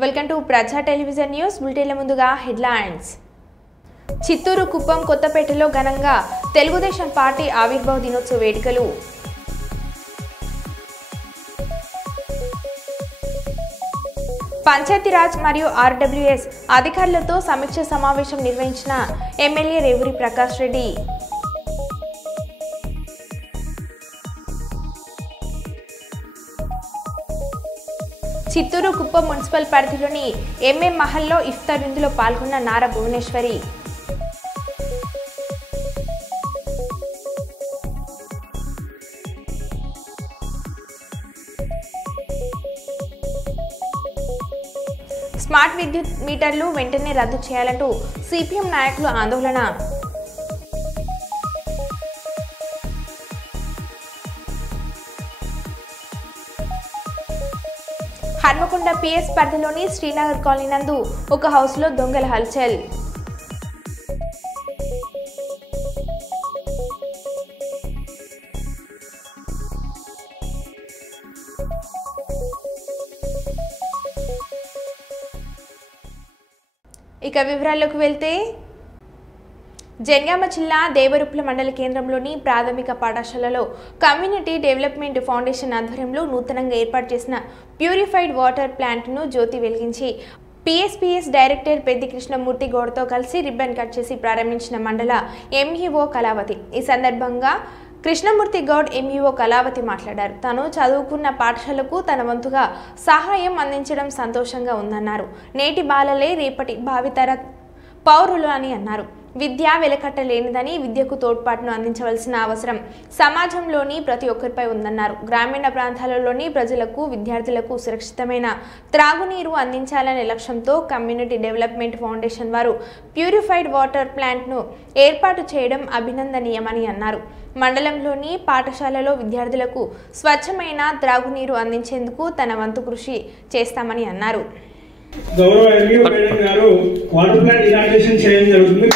Welcome to ప్రజా television news బులెటిన్ల ముందుగా headlines. Chittoor Kuppam కొత్తపేటలో ఘనంగా తెలుగుదేశం పార్టీ ఆవిర్భావ దినోత్సవ వేడుకలు. పంచాయతీరాజ్ మరియు ఆర్డబ్ల్యూఎస్ అధికారులతో సమీక్ష సమావేశం నిర్వహించిన ఎమ్మెల్యే రేవూరి ప్రకాష్ రెడ్డి. చిత్తూరు కుప్పం మున్సిపల్ పరిధిలోని ఎంఎం మహల్లో ఇఫ్తార్ విందులో పాల్గొన్న నారా భువనేశ్వరి. స్మార్ట్ విద్యుత్ మీటర్లు వెంటనే రద్దు చేయాలంటూ సిపిఎం నాయకులు ఆందోళన. హన్మకొండ పిఎస్ పరిధిలోని శ్రీనగర్ కాలనీ నందు ఒక హౌస్లో దొంగల హల్చల్. ఇక వివరాల్లోకి వెళ్తే, జనగామ జిల్లా దేవరుప్ల మండల కేంద్రంలోని ప్రాథమిక పాఠశాలలో కమ్యూనిటీ డెవలప్మెంట్ ఫౌండేషన్ ఆధ్వర్యంలో నూతనంగా ఏర్పాటు చేసిన ప్యూరిఫైడ్ వాటర్ ప్లాంట్ను జ్యోతి వెలిగించి పిఎస్పిఎస్ డైరెక్టర్ పెద్ది కృష్ణమూర్తి గౌడ్తో కలిసి రిబ్బన్ కట్ చేసి ప్రారంభించిన మండల ఎంఈఓ కళావతి. ఈ సందర్భంగా కృష్ణమూర్తి గౌడ్ ఎంఈఓ కళావతి మాట్లాడారు. తాను చదువుకున్న పాఠశాలకు తన వంతుగా సహాయం అందించడం సంతోషంగా ఉందన్నారు. నేటి బాలలే రేపటి భావితర పౌరులు అని అన్నారు. విద్య వెలకట్టలేనిదని, విద్యకు తోడ్పాటును అందించవలసిన అవసరం సమాజంలోని ప్రతి ఒక్కరిపై ఉందన్నారు. గ్రామీణ ప్రాంతాలలోని ప్రజలకు, విద్యార్థులకు సురక్షితమైన త్రాగునీరు అందించాలనే లక్ష్యంతో కమ్యూనిటీ డెవలప్మెంట్ ఫౌండేషన్ వారు ప్యూరిఫైడ్ వాటర్ ప్లాంట్ను ఏర్పాటు చేయడం అభినందనీయమని అన్నారు. మండలంలోని పాఠశాలలో విద్యార్థులకు స్వచ్ఛమైన త్రాగునీరు అందించేందుకు తన వంతు కృషి చేస్తామని అన్నారు. గౌరవ ఎంఈఓ మేడం గారు వాటర్ ప్లాంట్ ఇనాగ్రేషన్ చేయడం జరుగుతుంది.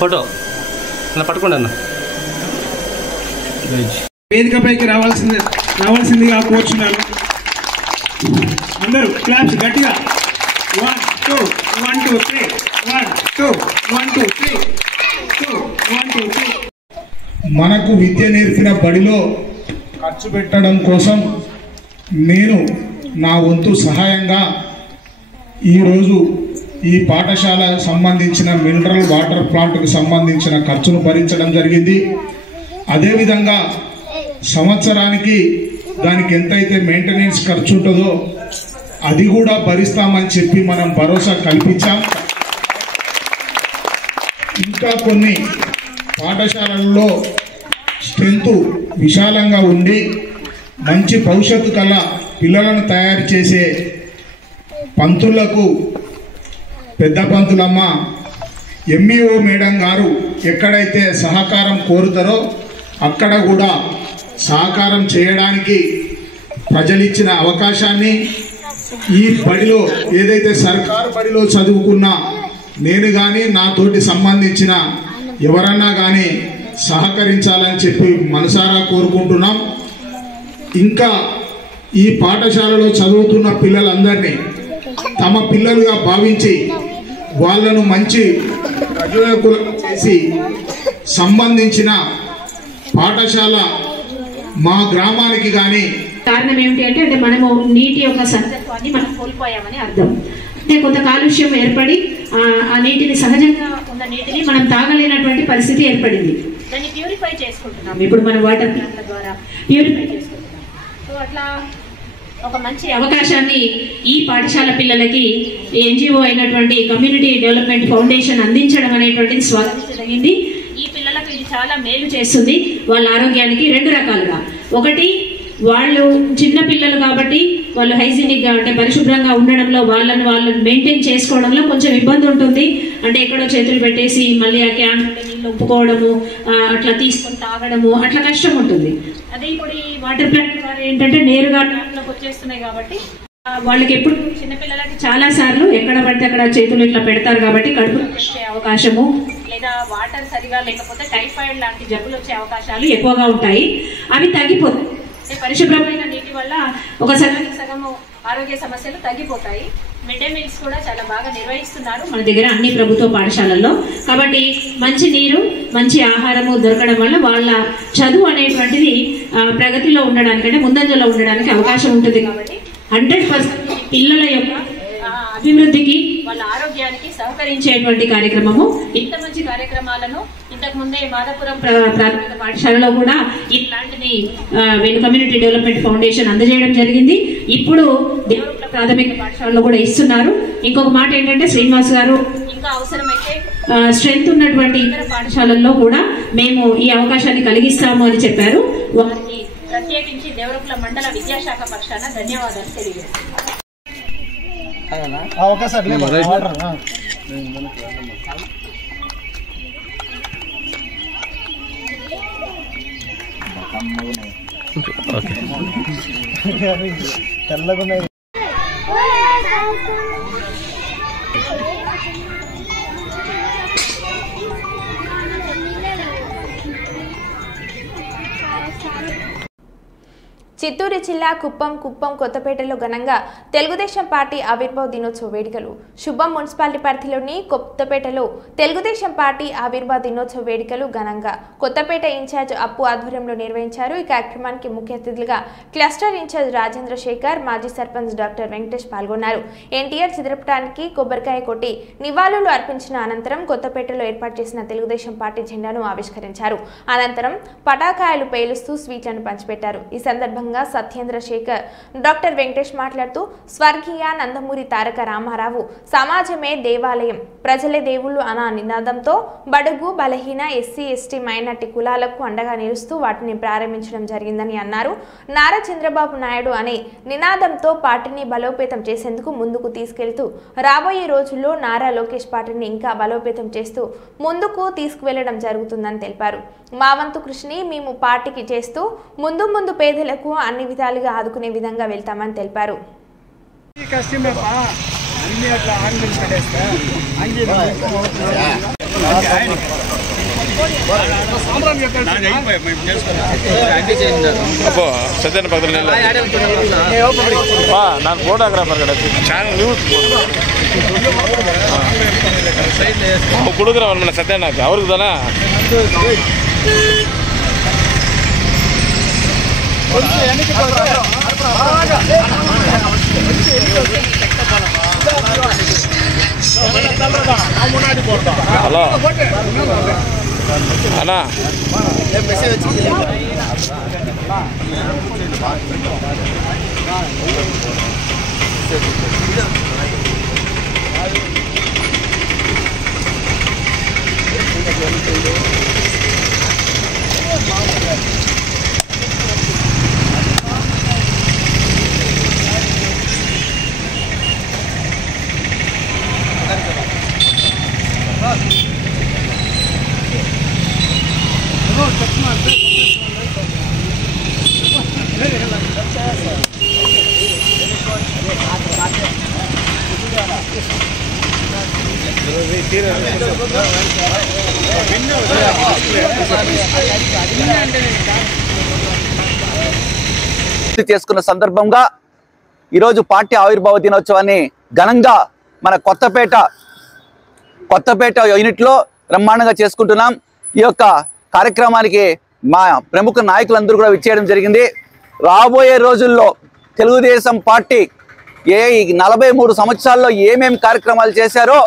ఫోటో పట్టుకోండి అన్న. వేదికపైకి రావాల్సిందిగా కోరుచున్నాను. అందరూ క్లాప్స్ గట్టిగా. 1 2 1 2 3 1 2 1 2 3 2 1 2 3. మనకు విద్య నేర్పిన బడిలో ఖర్చు పెట్టడం కోసం నేను నా వంతు సహాయంగా ఈరోజు ఈ పాఠశాల సంబంధించిన మినరల్ వాటర్ ప్లాంట్కు సంబంధించిన ఖర్చును భరించడం జరిగింది. అదేవిధంగా సంవత్సరానికి దానికి ఎంతైతే మెయింటెనెన్స్ ఖర్చు ఉంటుందో అది కూడా భరిస్తామని చెప్పి మనం భరోసా కల్పించాం. ఇంకా కొన్ని పాఠశాలల్లో స్ట్రెంత్ విశాలంగా ఉండి మంచి భవిష్యత్తు కల పిల్లలను తయారు చేసే పంతులకు పెద్ద పంతులమ్మ ఎంఈఓ మేడం గారు ఎక్కడైతే సహకారం కోరుతారో అక్కడ కూడా సహకారం చేయడానికి ప్రజలిచ్చిన అవకాశాన్ని ఈ బడిలో ఏదైతే సర్కారు బడిలో చదువుకున్నా నేను కానీ నాతోటి సంబంధించిన ఎవరన్నా కానీ సహకరించాలని చెప్పి మనసారా కోరుకుంటున్నాం. ఇంకా ఈ పాఠశాలలో చదువుతున్న పిల్లలందరినీ తమ పిల్లలుగా భావించి వాళ్ళను మంచి ప్రయోజకులను చేసి సంబంధించిన పాఠశాల మా గ్రామానికి కానీ. కారణం ఏమిటి అంటే మనము నీటి యొక్క సహజత్వాన్ని మనం కోల్పోయామని అర్థం. అంటే కొంత కాలుష్యం ఏర్పడి ఆ నీటిని, సహజంగా ఉన్న నీటిని మనం తాగలేనటువంటి పరిస్థితి ఏర్పడింది. దాన్ని ప్యూరిఫై చేసుకుంటున్నాం. ఇప్పుడు మనం వాటర్ ప్లాంట్ల ద్వారా ప్యూరిఫై చేసుకుంటున్నాం. సో అట్లా ఒక మంచి అవకాశాన్ని ఈ పాఠశాల పిల్లలకి ఎన్జిఓ అయినటువంటి కమ్యూనిటీ డెవలప్మెంట్ ఫౌండేషన్ అందించడం అనేటువంటిది స్వాగతించదగింది. ఈ పిల్లలకు ఇది చాలా మేలు చేస్తుంది. వాళ్ళ ఆరోగ్యానికి 2 రకాలుగా. ఒకటి, వాళ్ళు చిన్న పిల్లలు కాబట్టి వాళ్ళు హైజీనిక్ గా అంటే పరిశుభ్రంగా ఉండడంలో వాళ్ళని మెయింటైన్ చేసుకోవడంలో కొంచెం ఇబ్బంది ఉంటుంది. అంటే ఎక్కడో చేతులు పెట్టేసి మళ్ళీ ఆ క్యాన్ నీళ్ళు ఒప్పుకోవడము, అట్లా తీసుకొని తాగడము, అట్లా కష్టం ఉంటుంది. అదే ఇప్పుడు ఈ వాటర్ ప్లాంట్ ద్వారా ఏంటంటే నేరుగా ట్యాంక్ లోకి వచ్చేస్తున్నాయి కాబట్టి వాళ్ళకి ఎప్పుడు చిన్నపిల్లలకి చాలా సార్లు ఎక్కడ పడితే అక్కడ చేతులు ఇట్లా పెడతారు కాబట్టి కడుపు వచ్చే అవకాశము లేదా వాటర్ సరిగా లేకపోతే టైఫాయిడ్ లాంటి జబ్బులు వచ్చే అవకాశాలు ఎక్కువగా ఉంటాయి. అవి తగ్గిపోతాయి. పరిశుభ్రమైన నీటి వల్ల ఒక సగము ఆరోగ్య సమస్యలు తగ్గిపోతాయి. మిడ్ డే మీల్స్ కూడా చాలా బాగా నిర్వహిస్తున్నారు మన దగ్గర అన్ని ప్రభుత్వ పాఠశాలల్లో. కాబట్టి మంచి నీరు మంచి ఆహారము దొరకడం వల్ల వాళ్ళ చదువు అనేటువంటిది ప్రగతిలో ఉండడానికంటే ముందంజలో ఉండడానికి అవకాశం ఉంటుంది. కాబట్టి 100% పిల్లల యొక్క అభివృద్ధికి వాళ్ళ ఆరోగ్యానికి సహకరించేటువంటి కార్యక్రమము. ఇంత మంచి కార్యక్రమాలను ఇంతకు ముందే మాదాపురం ప్రాథమిక పాఠశాలలో కూడా ఇట్లాంటిది వేణు కమ్యూనిటీ డెవలప్మెంట్ ఫౌండేషన్ అందజేయడం జరిగింది. ఇప్పుడు దేవరూపల ప్రాథమిక పాఠశాలలో కూడా ఇస్తున్నారు. ఇంకొక మాట ఏంటంటే శ్రీనివాస్ గారు ఇంకా అవసరమైతే స్ట్రెంత్ ఉన్నటువంటి ఇతర పాఠశాలల్లో కూడా మేము ఈ అవకాశాన్ని కలిగిస్తాము అని చెప్పారు. వారికి ప్రత్యేకించి దేవరూపల మండల విద్యాశాఖ పక్షాన ధన్యవాదాలు తెలియజేస్తున్నాను. చిత్తూరు జిల్లా కుప్పం కొత్తపేటలో ఘనంగా తెలుగుదేశం పార్టీ ఆవిర్భావ దినోత్సవ వేడుకలు. శుభం మున్సిపాలిటీ పరిధిలోని కొత్తపేటలో తెలుగుదేశం పార్టీ ఆవిర్భావ దినోత్సవ వేడుకలు ఘనంగా కొత్తపేట ఇన్ఛార్జ్ అప్పు ఆధ్వర్యంలో నిర్వహించారు. ఈ కార్యక్రమానికి ముఖ్య అతిథులుగా క్లస్టర్ ఇన్ఛార్జ్ రాజేంద్ర శేఖర్, మాజీ సర్పంచ్ డాక్టర్ వెంకటేష్ పాల్గొన్నారు. ఎన్టీఆర్ చిత్రపటానికి కొబ్బరికాయ కొట్టి నివాళులు అర్పించిన అనంతరం కొత్తపేటలో ఏర్పాటు చేసిన తెలుగుదేశం పార్టీ జెండాను ఆవిష్కరించారు. అనంతరం పటాకాయలు పేలుస్తూ స్వీట్లను పంచిపెట్టారు. ఈ సందర్భంగా సత్యేంద్ర శేఖర్, డాక్టర్ వెంకటేష్ మాట్లాడుతూ స్వర్గీయ నందమూరి తారక రామారావు సమాజమే దేవాలయం, ప్రజలే దేవుళ్ళు అన్న నినాదంతో బడుగు బలహీన ఎస్సీ ఎస్టీ మైనార్టీ కులాలకు అండగా నిలుస్తూ వాటిని ప్రారంభించడం జరిగిందని అన్నారు. నారా చంద్రబాబు నాయుడు అనే నినాదంతో పార్టీని బలోపేతం చేసేందుకు ముందుకు తీసుకెళ్తూ రాబోయే రోజుల్లో నారా లోకేష్ పార్టీని ఇంకా బలోపేతం చేస్తూ ముందుకు తీసుకువెళ్లడం జరుగుతుందని తెలిపారు. మా వంతు కృషిని మేము పార్టీకి చేస్తూ ముందు పేదలకు అన్ని విధాలుగా ఆదుకునే విధంగా వెళ్తామని తెలిపారు. ನಾನು ಫೋಟೋಗ್ರಾಫರ್ ಕಡೆ ಚಾನಲ್ ನ್ಯೂಸ್ ಹುಡುಗರ మన సత్యనాకి ಅವ್ರಿಗೆ దానా హలో అన్నా చేసుకున్న సందర్భంగా ఈరోజు పార్టీ ఆవిర్భావ దినోత్సవాన్ని ఘనంగా మన కొత్తపేట యూనిట్లో బ్రహ్మాండంగా చేసుకుంటున్నాం. ఈ యొక్క కార్యక్రమానికి మా ప్రముఖ నాయకులందరూ కూడా విచ్చేయడం జరిగింది. రాబోయే రోజుల్లో తెలుగుదేశం పార్టీ 43 సంవత్సరాల్లో ఏమేమి కార్యక్రమాలు చేశారో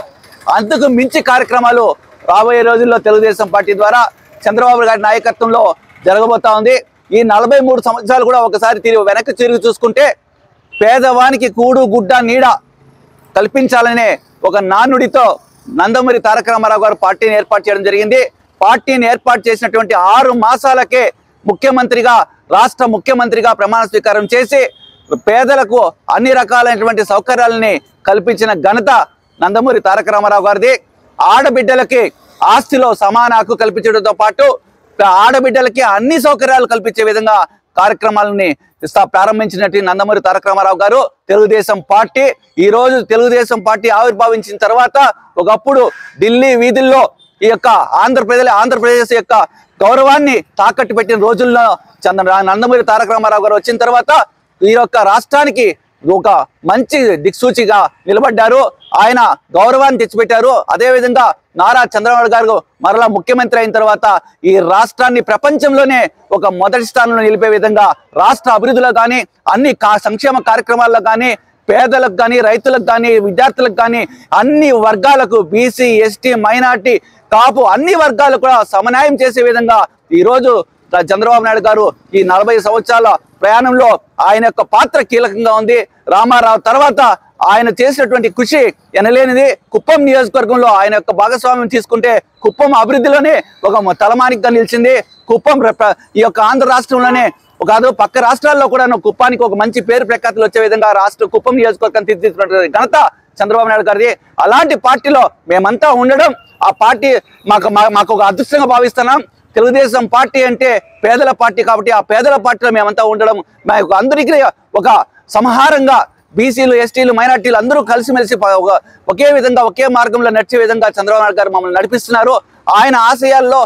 అంతకు మించి కార్యక్రమాలు రాబోయే రోజుల్లో తెలుగుదేశం పార్టీ ద్వారా చంద్రబాబు గారి నాయకత్వంలో జరగబోతా ఉంది. ఈ 43 సంవత్సరాలు కూడా ఒకసారి వెనక్కి తిరిగి చూసుకుంటే పేదవానికి కూడు గుడ్డ నీడ కల్పించాలనే ఒక నానుడితో నందమూరి తారక రామారావు గారు పార్టీని ఏర్పాటు చేయడం జరిగింది. పార్టీని ఏర్పాటు చేసినటువంటి 6 మాసాలకే రాష్ట్ర ముఖ్యమంత్రిగా ప్రమాణ స్వీకారం చేసి పేదలకు అన్ని రకాలైనటువంటి సౌకర్యాలని కల్పించిన ఘనత నందమూరి తారక రామారావు గారిది. ఆడబిడ్డలకి ఆస్తిలో సమాన హక్కు కల్పించడంతో పాటు ఆడబిడ్డలకి అన్ని సౌకర్యాలు కల్పించే విధంగా కార్యక్రమాలని ప్రారంభించినట్టు నందమూరి తారక రామారావు గారు తెలుగుదేశం పార్టీ ఈ రోజు తెలుగుదేశం పార్టీ ఆవిర్భావించిన తర్వాత ఒకప్పుడు ఢిల్లీ వీధుల్లో ఈ యొక్క ఆంధ్రప్రదేశ్ యొక్క గౌరవాన్ని తాకట్టు పెట్టిన రోజుల్లో నందమూరి తారక రామారావు గారు వచ్చిన తర్వాత ఈ యొక్క రాష్ట్రానికి ఒక మంచి దిక్సూచిగా నిలబడ్డారు. ఆయన గౌరవాన్ని తెచ్చిపెట్టారు. అదేవిధంగా నారా చంద్రబాబు గారు మరలా ముఖ్యమంత్రి అయిన తర్వాత ఈ రాష్ట్రాన్ని ప్రపంచంలోనే ఒక మొదటి స్థానంలో నిలిపే విధంగా రాష్ట్ర అభివృద్ధిలో కానీ అన్ని సంక్షేమ కార్యక్రమాల్లో కానీ పేదలకు కానీ రైతులకు కానీ విద్యార్థులకు కానీ అన్ని వర్గాలకు బీసీ ఎస్టీ మైనార్టీ కాపు అన్ని వర్గాలకు కూడా సమన్యాయం చేసే విధంగా ఈరోజు చంద్రబాబు నాయుడు గారు ఈ 40 సంవత్సరాల ప్రయాణంలో ఆయన యొక్క పాత్ర కీలకంగా ఉంది. రామారావు తర్వాత ఆయన చేసినటువంటి కృషి ఎనలేనిది. కుప్పం నియోజకవర్గంలో ఆయన యొక్క భాగస్వామ్యం తీసుకుంటే కుప్పం అభివృద్ధిలోనే ఒక తలమానికగా నిలిచింది. కుప్పం ఈ యొక్క ఆంధ్ర రాష్ట్రంలోనే కాదు పక్క రాష్ట్రాల్లో కూడా కుప్పానికి ఒక మంచి పేరు ప్రఖ్యాతులు వచ్చే విధంగా కుప్పం నియోజకవర్గం తీర్చిదిద్దినటువంటి ఘనత చంద్రబాబు నాయుడు గారిది. అలాంటి పార్టీలో మేమంతా ఉండడం ఆ పార్టీ మాకు ఒక అదృష్టంగా భావిస్తున్నాం. తెలుగుదేశం పార్టీ అంటే పేదల పార్టీ కాబట్టి ఆ పేదల పార్టీలో మేమంతా ఉండడం మాకు అందరికీ ఒక సంహారంగా బీసీలు ఎస్టీలు మైనార్టీలు అందరూ కలిసిమెలిసి ఒకే విధంగా ఒకే మార్గంలో నడిచే విధంగా చంద్రబాబు నాయుడు గారు మమ్మల్ని నడిపిస్తున్నారు. ఆయన ఆశయాల్లో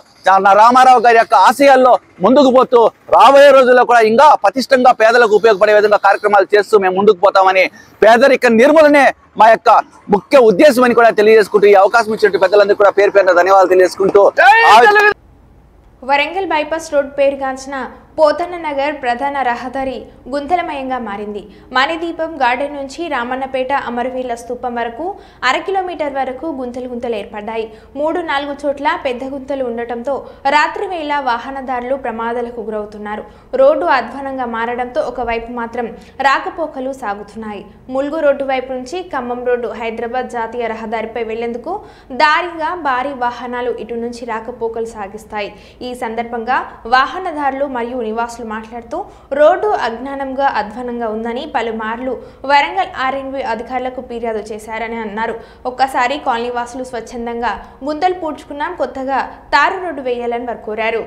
రామారావు గారి యొక్క ఆశయాల్లో ముందుకు పోతూ రాబోయే రోజుల్లో కూడా ఇంకా పటిష్టంగా పేదలకు ఉపయోగపడే విధంగా కార్యక్రమాలు చేస్తూ మేము ముందుకు పోతామని పేదరిక నిర్మూలనే మా యొక్క ముఖ్య ఉద్దేశం అని కూడా తెలియజేసుకుంటూ ఈ అవకాశం ఇచ్చినట్టు పెద్దలందరూ కూడా పేరు పేరున ధన్యవాదాలు తెలియజేసుకుంటూ వరంగల్ బైపాస్ రోడ్ పేరుగాంచిన పోతన్న నగర్ ప్రధాన రహదారి గుంతలమయంగా మారింది. మణిదీపం గార్డెన్ నుంచి రామన్నపేట అమరవీరుల స్తూపం వరకు 1/2 కిలోమీటర్ వరకు గుంతలు ఏర్పడ్డాయి. 3-4 చోట్ల పెద్ద గుంతలు ఉండటంతో రాత్రి వేళ వాహనదారులు ప్రమాదాలకు గురవుతున్నారు. రోడ్డు అధ్వానంగా మారడంతో ఒకవైపు మాత్రం రాకపోకలు సాగుతున్నాయి. ములుగు రోడ్డు వైపు నుంచి ఖమ్మం రోడ్డు హైదరాబాద్ జాతీయ రహదారిపై వెళ్లేందుకు దారిగా భారీ వాహనాలు ఇటు నుంచి రాకపోకలు సాగిస్తాయి. ఈ సందర్భంగా వాహనదారులు మరియు నివాసులు మాట్లాడుతూ రోడ్డు అధ్వానంగా ఉందని పలుమార్లు వరంగల్ ఆర్ఎన్బి అధికారులకు ఫిర్యాదు చేశారని అన్నారు. ఒక్కసారి కాలనీ వాసులు స్వచ్ఛందంగా గుంతలు పూడ్చుకున్నాం, కొత్తగా తారు రోడ్డు వేయాలని వారు కోరారు.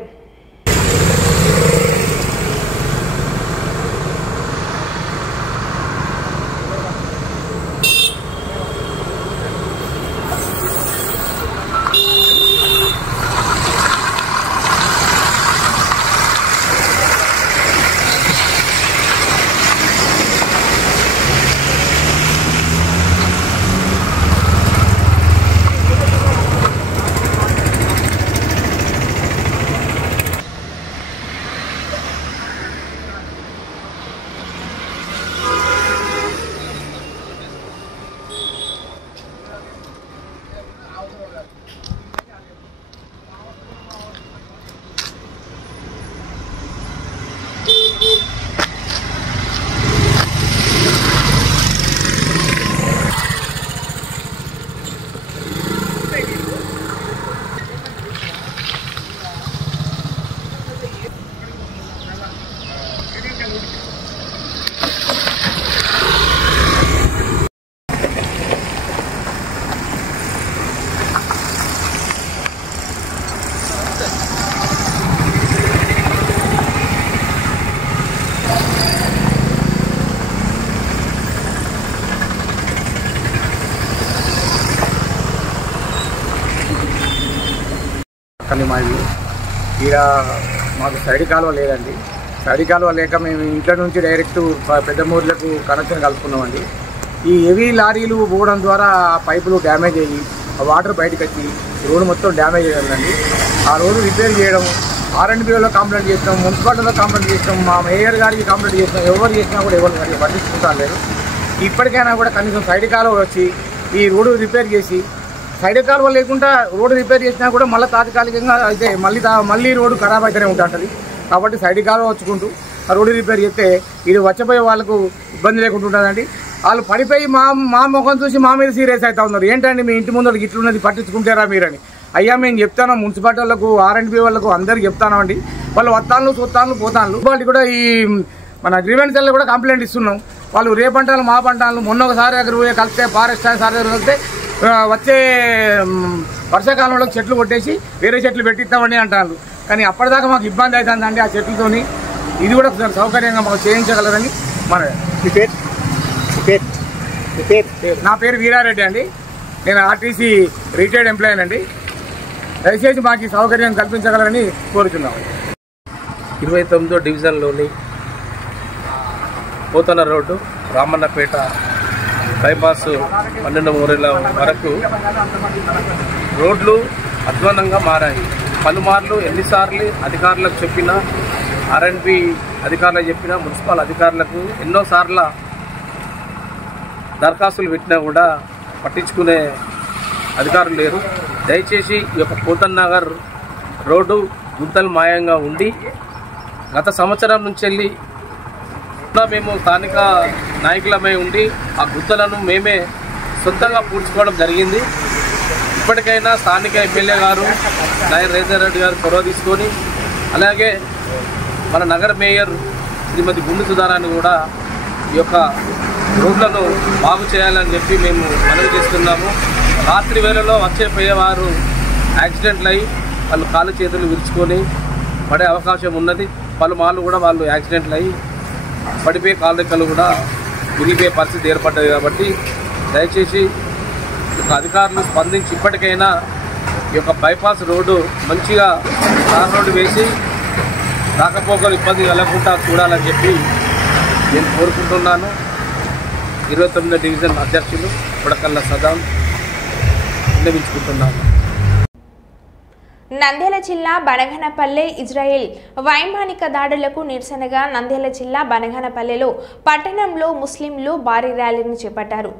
కానీ మాది ఇక్కడ మాకు సైడ్ కాలువ లేదండి. సైడ్ కాలువ లేక మేము ఇంట్లో నుంచి డైరెక్ట్ పెద్దమూరులకు కనెక్షన్ కలుపుకున్నామండి. ఈ హెవీ లారీలు పోవడం ద్వారా ఆ పైపులు డ్యామేజ్ అయ్యి ఆ వాటర్ బయటకు వచ్చి రోడ్డు మొత్తం డ్యామేజ్ అయ్యిందండి. ఆ రోడ్డు రిపేర్ చేయడం ఆర్ఎండ్బీలో కంప్లైంట్ చేసినాం, మున్సిపాలిటీలో కంప్లైంట్ చేసినాం, మా మేయర్ గారికి కంప్లైంట్ చేసినాం. ఎవరు చేసినా కూడా ఎవరు పట్టించుకుంటారు లేదు. ఇప్పటికైనా కూడా కనీసం సైడ్ కాలువ వచ్చి ఈ రోడ్డు రిపేర్ చేసి, సైడ్ కాలువ లేకుండా రోడ్డు రిపేర్ చేసినా కూడా మళ్ళీ తాత్కాలికంగా అయితే మళ్ళీ రోడ్డు ఖరాబ్ అయితేనే ఉంటుంది. కాబట్టి సైడ్ కాలువ వచ్చుకుంటూ ఆ రోడ్డు రిపేర్ చేస్తే ఇది వచ్చిపోయే వాళ్ళకు ఇబ్బంది లేకుండా ఉంటుందండి. వాళ్ళు పడిపోయి మా ముఖం చూసి మా మీద సీరియస్ అవుతా ఉన్నారు. ఏంటండి మీ ఇంటి ముందు ఇట్లున్నది పట్టించుకుంటారా మీరని. అయ్యా మేము చెప్తాను, మున్సిపాలిటీ వాళ్ళకు ఆర్ఎండ్బీ వాళ్ళకు అందరికి చెప్తానండి. వాళ్ళు వస్తాను చూస్తాను పోతాను. వాళ్ళు కూడా ఈ మన గ్రీవెన్స్ సెల్లో కూడా కంప్లైంట్ ఇస్తున్నాం. వాళ్ళు రేపంటాలు మా పంటాలు మొన్న ఒకసారి దగ్గర పోయి కలిస్తే ఫారెస్ట్ సార్ దగ్గర కలిస్తే వచ్చే వర్షాకాలంలో చెట్లు కొట్టేసి వేరే చెట్లు పెట్టిస్తామని అంటారు. కానీ అప్పటిదాకా మాకు ఇబ్బంది అవుతుందండి ఆ చెట్లతోని. ఇది కూడా సౌకర్యంగా మాకు చేయించగలరని మన నా పేరు వీరారెడ్డి అండి. నేను ఆర్టీసీ రిటైర్డ్ ఎంప్లాయీ అండి. దయచేసి మాకు ఈ సౌకర్యం కల్పించగలరని కోరుతున్నాము. 29వ డివిజన్లోని పోతన రోడ్డు రామన్నపేట బైపాస్ 12 మూరేల వరకు రోడ్లు అధ్వానంగా మారాయి. పలుమార్లు ఎన్నిసార్లు అధికారులకు చెప్పినా, R&B అధికారులకు చెప్పినా, మున్సిపల్ అధికారులకు ఎన్నోసార్ల దరఖాస్తులు పెట్టినా కూడా పట్టించుకునే అధికారులు లేరు. దయచేసి ఈ యొక్క పోతన్ నగర్ రోడ్డు గుంతలు మాయంగా ఉండి గత సంవత్సరం నుంచి వెళ్ళి మేము స్థానిక నాయకులమై ఉండి ఆ గుంతలను మేమే సొంతంగా పూడ్చుకోవడం జరిగింది. ఇప్పటికైనా స్థానిక ఎమ్మెల్యే గారు నాయర్ రేజర్ రెడ్డి గారు చొరవ తీసుకొని, అలాగే మన నగర మేయర్ శ్రీమతి గుండు సుధారాన్ని కూడా ఈ యొక్క రోడ్లను బాగు చేయాలని చెప్పి మేము మనవి చేస్తున్నాము. రాత్రి వేళలో వచ్చే పోయేవారు యాక్సిడెంట్లు అయ్యి వాళ్ళు కాళ్ళు చేతులు విరుచుకొని పడే అవకాశం ఉన్నది. పలుమార్లు కూడా వాళ్ళు యాక్సిడెంట్లు అయ్యి పడిపోయే కాళ్ళ రెక్కలు కూడా విరిగిపోయే పరిస్థితి ఏర్పడ్డది. కాబట్టి దయచేసి అధికారులు స్పందించి ఇప్పటికైనా ఈ యొక్క బైపాస్ రోడ్డు మంచిగా తార్ రోడ్డు వేసి రాకపోకలు ఇబ్బంది కలగకుండా చూడాలని చెప్పి నేను కోరుకుంటున్నాను. 29వ డివిజన్ అధ్యక్షులు కొడకల్ల సదాం విన్నవించుకుంటున్నాను. నంద్యాల జిల్లా బనగనపల్లె ఇజ్రాయెల్ వైమానిక దాడులకు నిరసనగా నంద్యాల జిల్లా బనగనపల్లెలో పట్టణంలో ముస్లింలు భారీ ర్యాలీని చేపట్టారు.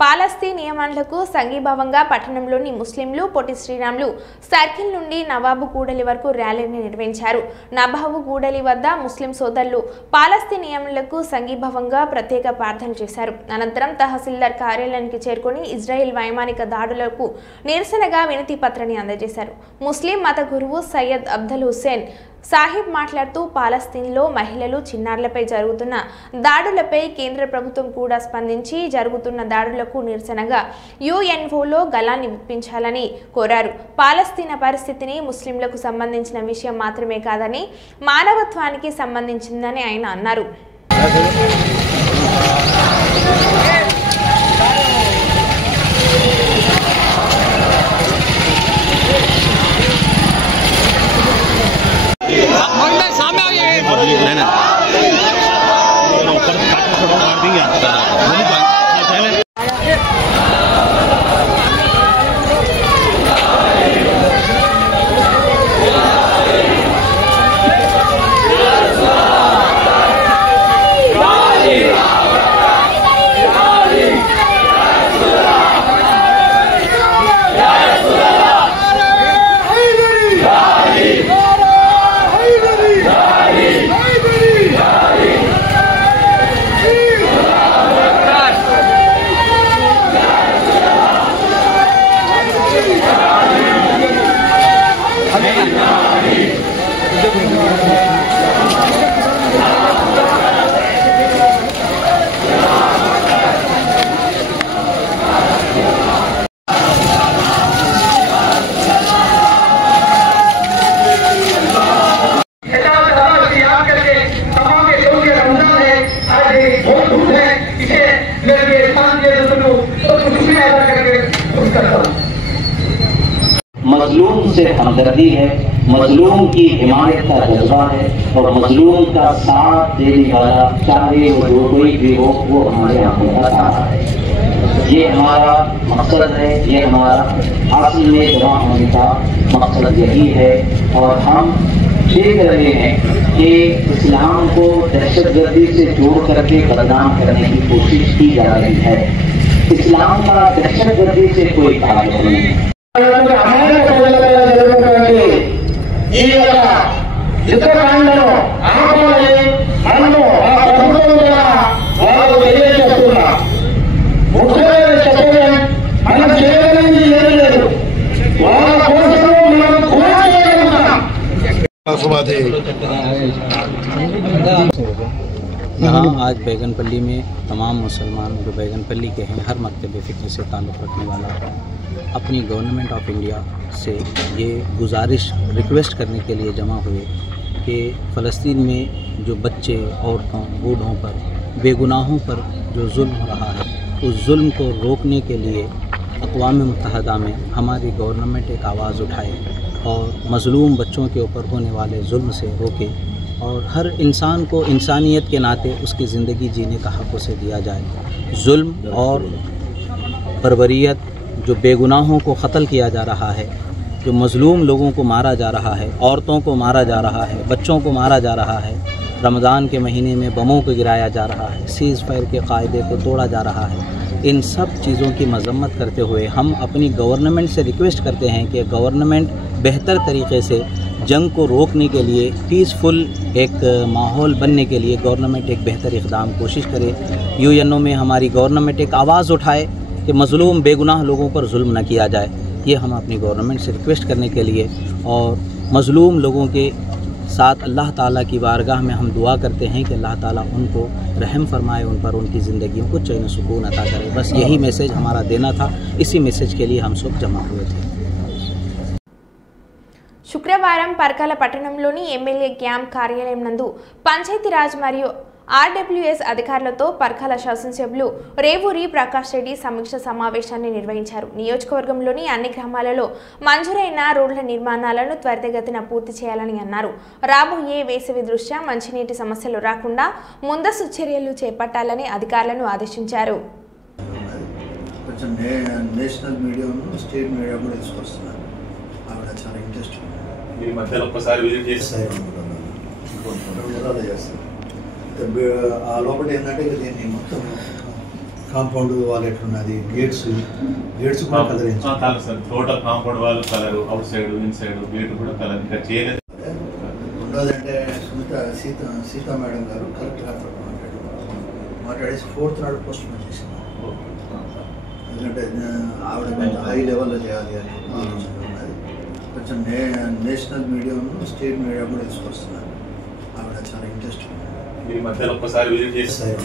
పాలస్తీనియన్లకు సంఘీభావంగా పట్టణంలోని ముస్లింలు పొట్టి శ్రీరాములు సర్కిల్ నుండి నవాబు కూడలి వరకు ర్యాలీని నిర్వహించారు. నవాబు కూడలి వద్ద ముస్లిం సోదరులు పాలస్తీనియన్లకు సంఘీభావంగా ప్రత్యేక ప్రార్థనలు చేశారు. అనంతరం తహసీల్దార్ కార్యాలయానికి చేరుకుని ఇజ్రాయెల్ వైమానిక దాడులకు నిరసనగా వినతి పత్రాన్ని అందజేశారు. ముస్లిం మత గురువు సయ్యద్ అబ్దుల్ హుస్సేన్ సాహిబ్ మాట్లాడుతూ పాలస్తీన్లో మహిళలు, చిన్నారులపై జరుగుతున్న దాడులపై కేంద్ర ప్రభుత్వం కూడా స్పందించి జరుగుతున్న దాడులకు నిరసనగా యుఎన్ఓలో గళాన్ని వినిపించాలని కోరారు. పాలస్తీనా పరిస్థితిని ముస్లింలకు సంబంధించిన విషయం మాత్రమే కాదని మానవత్వానికి సంబంధించిందని ఆయన అన్నారు. मजलूम से हमदर्दी है, मजलूम की हिमायत का जज्बा है और मजलूम का साथ देने वाला चाहे वो जो कोई भी हो वो हमारे आंखों का तारा है। ये हमारा मकसद है, ये हमारा असल में जमा होने का मकसद यही है। और हम देख रहे हैं कि इस्लाम को दहशतगर्दी से जोड़ करके बदनाम करने की कोशिश की जा रही है। इस्लाम का दहशतगर्दी से कोई ताल्लुक नहीं है। ఈ యొక్క యుద్ధకాండను ఆపాలని మనము ఆ ప్రభుత్వం ద్వారా వాళ్ళు తెలియజేస్తున్నా. ముఖ్యమైన చెప్పడం మనం చేయగలిగింది ఏమీ లేదు. వాళ్ళ కోసం మనం కూడా చేయగలుగుతాం. यहाँ आज बैगनपल्ली में तमाम मुसलमान जो बैगनपल्ली के हैं, हर मकतब फ़िक्र से ताल्लुक़ रखने वाला अपनी गवर्नमेंट ऑफ इंडिया से ये गुजारिश रिक्वेस्ट करने के लिए जमा हुए कि फ़लस्तीन में जो बच्चे, औरतों, बूढ़ों पर, बेगुनाहों पर जो जुल्म हो रहा है, उस जुल्म को रोकने के लिए अक़वाम मुत्तहदा में हमारी गवर्नमेंट एक आवाज़ उठाए और मज़लूम बच्चों के ऊपर होने वाले जुल्म से रोके और हर इंसान को इंसानियत के नाते उसकी ज़िंदगी जीने का हक़ उसे दिया जाए। जुल्म और बर्बरियत, जो बेगुनाहों को क़त्ल किया जा रहा है, जो मज़लूम लोगों को मारा जा रहा है, औरतों को मारा जा रहा है, बच्चों को मारा जा रहा है, रमज़ान के महीने में बमों को गिराया जा रहा है, सीज़ फायर के कायदे को तोड़ा जा रहा है, इन सब चीज़ों की मज़म्मत करते हुए हम अपनी गवर्नमेंट से रिक्वेस्ट करते हैं कि गवर्नमेंट बेहतर तरीके से जंग को रोकने के लिए, पीसफुल एक माहौल बनने के लिए गवर्नमेंट एक बेहतर इक़दाम कोशिश करे। UNO में हमारी गवर्नमेंट एक आवाज़ उठाए कि मज़लूम बेगुनाह लोगों पर जुल्म न किया जाए। ये हम अपनी गवर्नमेंट से रिक्वेस्ट करने के लिए और मज़लूम लोगों के साथ अल्लाह ताला की बारगाह में हम दुआ करते हैं कि अल्लाह ताला उनको रहम फरमाए, उन पर उनकी ज़िंदगियों को चैन सुकून अता करे। बस यही मैसेज हमारा देना था। इसी मैसेज के लिए हम सब जमा हुए थे। శుక్రవారం పరకాల పట్టణంలోని ఎమ్మెల్యే క్యాంప్ కార్యాలయం నందు పంచాయతీరాజ్ మరియు RWS అధికారులతో పరకాల శాసనసభ్యులు రేవూరి ప్రకాష్ రెడ్డి సమీక్ష సమావేశాన్ని నిర్వహించారు. నియోజకవర్గంలోని అన్ని గ్రామాలలో మంజూరైన రోడ్ల నిర్మాణాలను త్వరితగతిన పూర్తి చేయాలని అన్నారు. రాబోయే వేసవి దృష్ట్యా మంచినీటి సమస్యలు రాకుండా ముందస్తు చర్యలు చేపట్టాలని అధికారులను ఆదేశించారు. నేషనల్ మీడియాను స్టేట్ మీడియా కూడా తీసుకొస్తున్నారు. ఆవిడ చాలా ఇంట్రెస్ట్ ఈ మధ్యలో ఒకసారి విజిట్ చేస్తారు. ఆ లోపల ఏంటంటే దీన్ని మొత్తం కాంపౌండ్ వాల్ ఎట్లున్నది, గేట్స్ కూడా colour sir. Total compound wall colour, out side in side gate కూడా కలర్ ఇంకా చేయలేదు. రెండోదంటే సీతా మేడం గారు కలెక్టర్ గారితో మాట్లాడేసి 4th నాడు పోస్ట్ పోన్ చేసింది. ఎందుకంటే ఆవిడ కొంచెం హై లెవెల్లో చేయాలి అని ఆలోచన ఉన్నది. కొంచెం నేషనల్ మీడియాను స్టేట్ మీడియా కూడా తీసుకొస్తున్నారు. ఆవిడ చాలా ఇంట్రెస్ట్ ఈ మధ్యలో ఒకసారి విజిట్ చేస్తారు.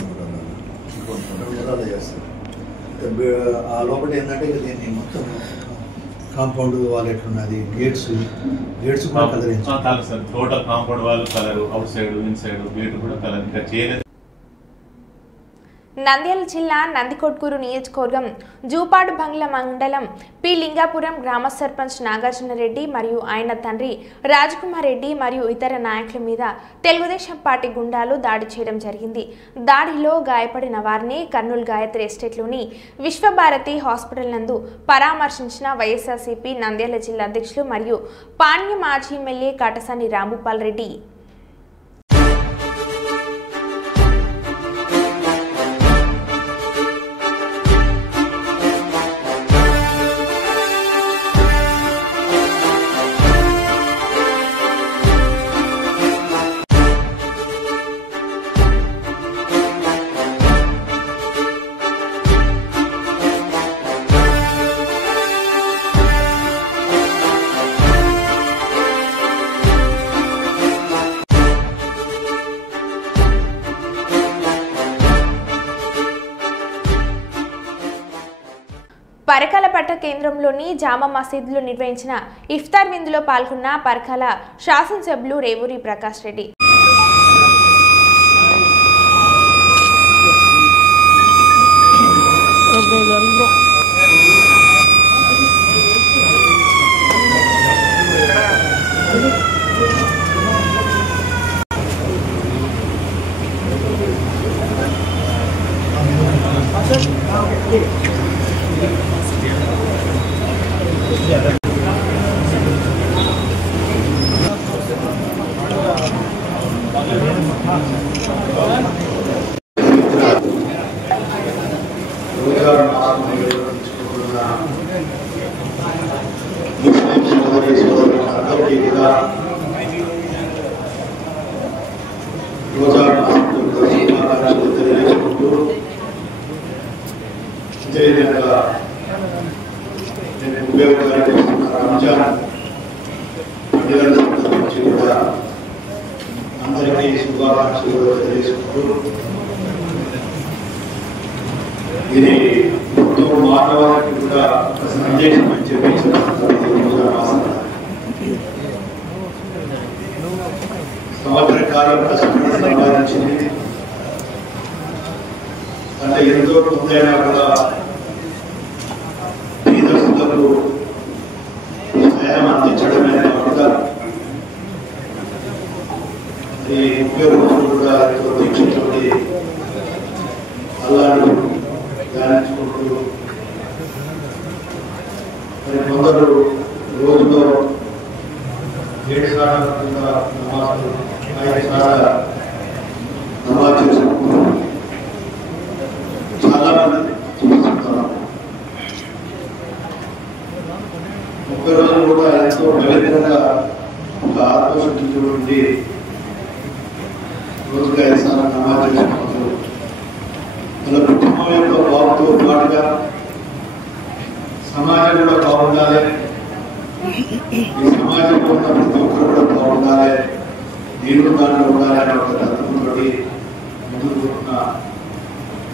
ఆ లోపల ఏంటంటే దీన్ని మొత్తం కాంపౌండ్ వాల్ ఎట్లున్నది, గేట్స్ కూడా colour sir. Total compound wall colour, out side in side gate కూడా కలర్ ఇంకా చేయలేదు. నంద్యాల జిల్లా నందికొట్కూరు నియోజకవర్గం జూపాడు బంగ్లా మండలం పి లింగాపురం గ్రామ సర్పంచ్ నాగార్జున రెడ్డి మరియు ఆయన తండ్రి రాజ్కుమార్ రెడ్డి మరియు ఇతర నాయకుల మీద తెలుగుదేశం పార్టీ గుండాలు దాడి చేయడం జరిగింది. దాడిలో గాయపడిన వారిని కర్నూలు గాయత్రి ఎస్టేట్లోని విశ్వభారతి హాస్పిటల్ నందు పరామర్శించిన వైఎస్ఆర్సీపీ నంద్యాల జిల్లా అధ్యక్షులు మరియు పాణ్య మాజీ ఎమ్మెల్యే కాటసాని రాంభూపాల్ రెడ్డి. పరకాల పట్ట కేంద్రంలోని జామా మసీదులో నిర్వహించిన ఇఫ్తార్ విందులో పాల్గొన్న పరకాల శాసనసభ్యులు రేవూరి ప్రకాష్ రెడ్డి. ఇది మానవానికి కూడా సందేశం అని చెప్పి సంవత్సర కాలం కష్టపడి సంపాదించింది. అంటే ఎంతో కొంతైనా కూడా పేదస్తులకు సహాయం అందించడమే కాకుండా ఈ 30 రోజులు కూడా ఎంతో దీక్షతోటి అల్లాను ధ్యానించుకుంటూ మరి కొందరు రోజులో 7 సార్లు నమాజులు 5 సార్లు నమాజ్ చేసుకుంటూ చాలా మంది చూస్తున్నాం. 30 రోజులు కూడా ఎంతో పవిత్రంగా ఒక ఆత్మశుద్ధి ఉండి రోజుగా 5 సార్లు నమాజ్ చేసుకుంటూ మన కుటుంబం యొక్క బాగుతో పాటుగా సమాజం కూడా బాగుండాలి. ఈ సమాజంలో ఉన్న ప్రతి ఒక్కరు కూడా బాగుండాలి, నేను దాంట్లో ఉండాలి అనే ఒక తత్వంతో ముందుకు ఉన్న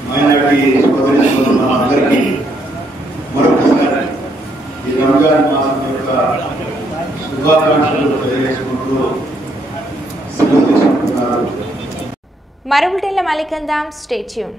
మైనారిటీ సోదరి సోదరులందరికీ మరొకసారి ఈ రంజాన్ మాసం యొక్క శుభాకాంక్షలు తెలియజేసుకుంటూ సెలవు తీసుకుంటున్నారు. మరో బులెటిన్లో మళ్ళీ కలుద్దాం. Stay tune.